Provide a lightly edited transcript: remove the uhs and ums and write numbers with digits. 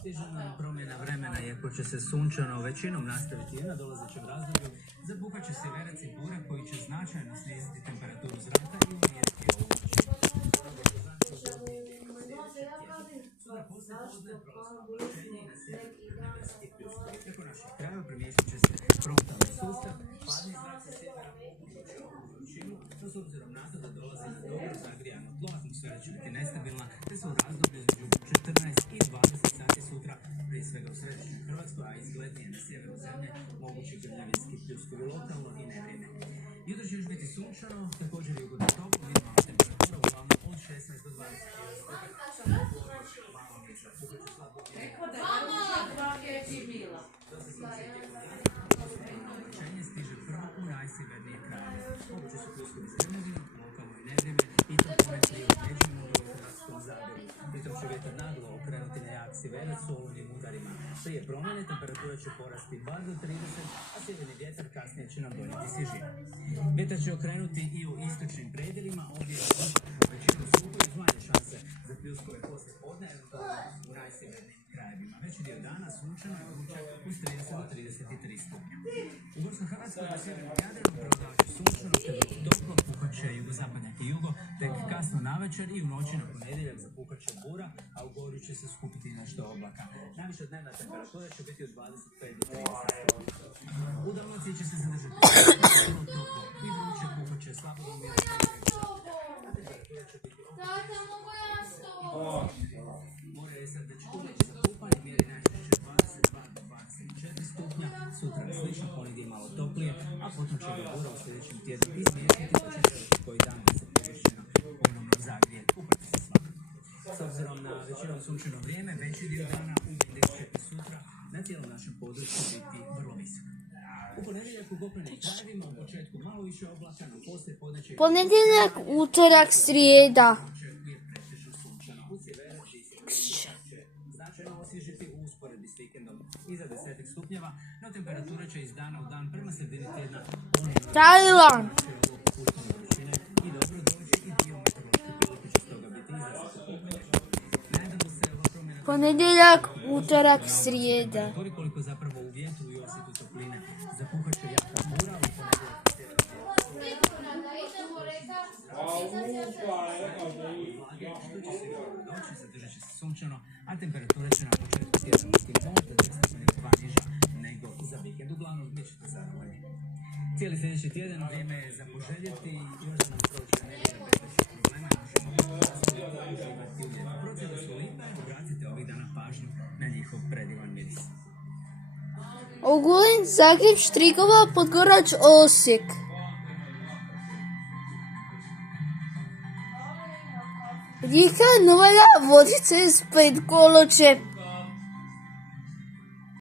Stiže nam promjena vremena, iako će se sunčano većinom nastaviti i na dolazećem razdoblju, zapuhat će sjeverac i bura koji će značajno sniziti temperaturu zraka i umiriti ovu noć. Sutra poslije podne prolazno oblačenje i na sjeveru nebeski pljuskovi. Preko naših krajeva premjestit će se frontalni sustav, hladni zrak sa sjevera pokušat će ovu vrućinu, no s obzirom na to da dolazi na dobro zagrijano tlo, atmosfera će biti nestabilna, te se u razdoblju između 14 i 20 sati sutra, prije svega u središnjoj Hrvatskoj, a izglednije na sjeveru zemlje, mogući grljavinski pljuskovi lokalno i nevrijeme. Jutro će još biti sunčano, također i ugodno toplo, minimalna temperatura uglavnom od 16 do 20 stupnjeva. Oblačenje stiže prvo u najsjevernije krajeve. Moguće su pljuskovi s grmljavinom, lokalno i nevrijeme i to ponekad i u Međimurju i Hrvatskom zagorju. Pritom će vjetar naglo okrenuti na jak sjeverac s olujnim udarima. Prije promjene temperatura će porasti bar do 30, a sjeverni vjetar kasnije će nam donijeti svježinu. Vjetar će okrenuti i u istočnim predjelima, ovdje je većinu suhu uz manje šanse za pljuskove poslije podne, eventualno u najsjevernijim krajevima. Veći dio dana sunčano je vruće uz 30 do 33 stupnja. U Gorsko-Hrvatskoj na sjevernom Jadranu prevladavat će sunčano, te vrlo toplo, puhat će jugozapadnjak i jugo, tek kasno navečer i u noći na ponedjeljak zapuhat će bura, a u Gorju će se skupiti nešto oblaka. Najviša dnevna temperatura će biti od 25 do 30 stupnja. U Dalmaciji će se zadržati vrlo toplo i vruće, puhat će slabo umirati, a temperatura će biti more je sad već uvijek za kupanje, mjeri najčešće 22 do 24 stupnja, sutra je slično, ponedjeljak malo toplije, a potom će ga bura u sljedećem tjednu izmjestiti, pa će želiti koji dan da se površina ponovno zagrije. Uprati se s vama. S obzirom na većinom sunčano vrijeme, veći dio dana u indeks će i sutra na cijelom našem području biti vrlo visok. U ponedjeljak u kopnenim krajevima u početku malo više oblaka, no poslije podne će Ponedjeljak, utorak, srijeda. Značajno osvježiti u usporedbi s vikendom iza 10 stupnjeva, no temperatura će iz dana u dan prema sredini tjedna Tajland. i dobro doći i dio meteorološke prilike će stoga biti izrazito pogođen. Nadamo se ova promjena Ponedjeljak, utorak, srijeda. koliko zapravo u vjetru i osjetu topline zapuhat će jaka bura u ponedjeljak što će se noći zadržat će se sunčano, a temperatura će na početku tjedna biti možda 10 stupnjeva niža nego za vikend. Uglavnom bit ćete zadovoljni. Cijeli sljedeći tjedan vrijeme je za poželjeti i još da nam prođe nedjelja bez većih problema. Možemo uživati u ljetu. Procjene su lipe, obratite ovih dana pažnju na njihov predivan miris. Ogulin, Zagreb, Štrigova, Podgorač, Osijek. Rijeka, Nova Vodice, Split, Koločep.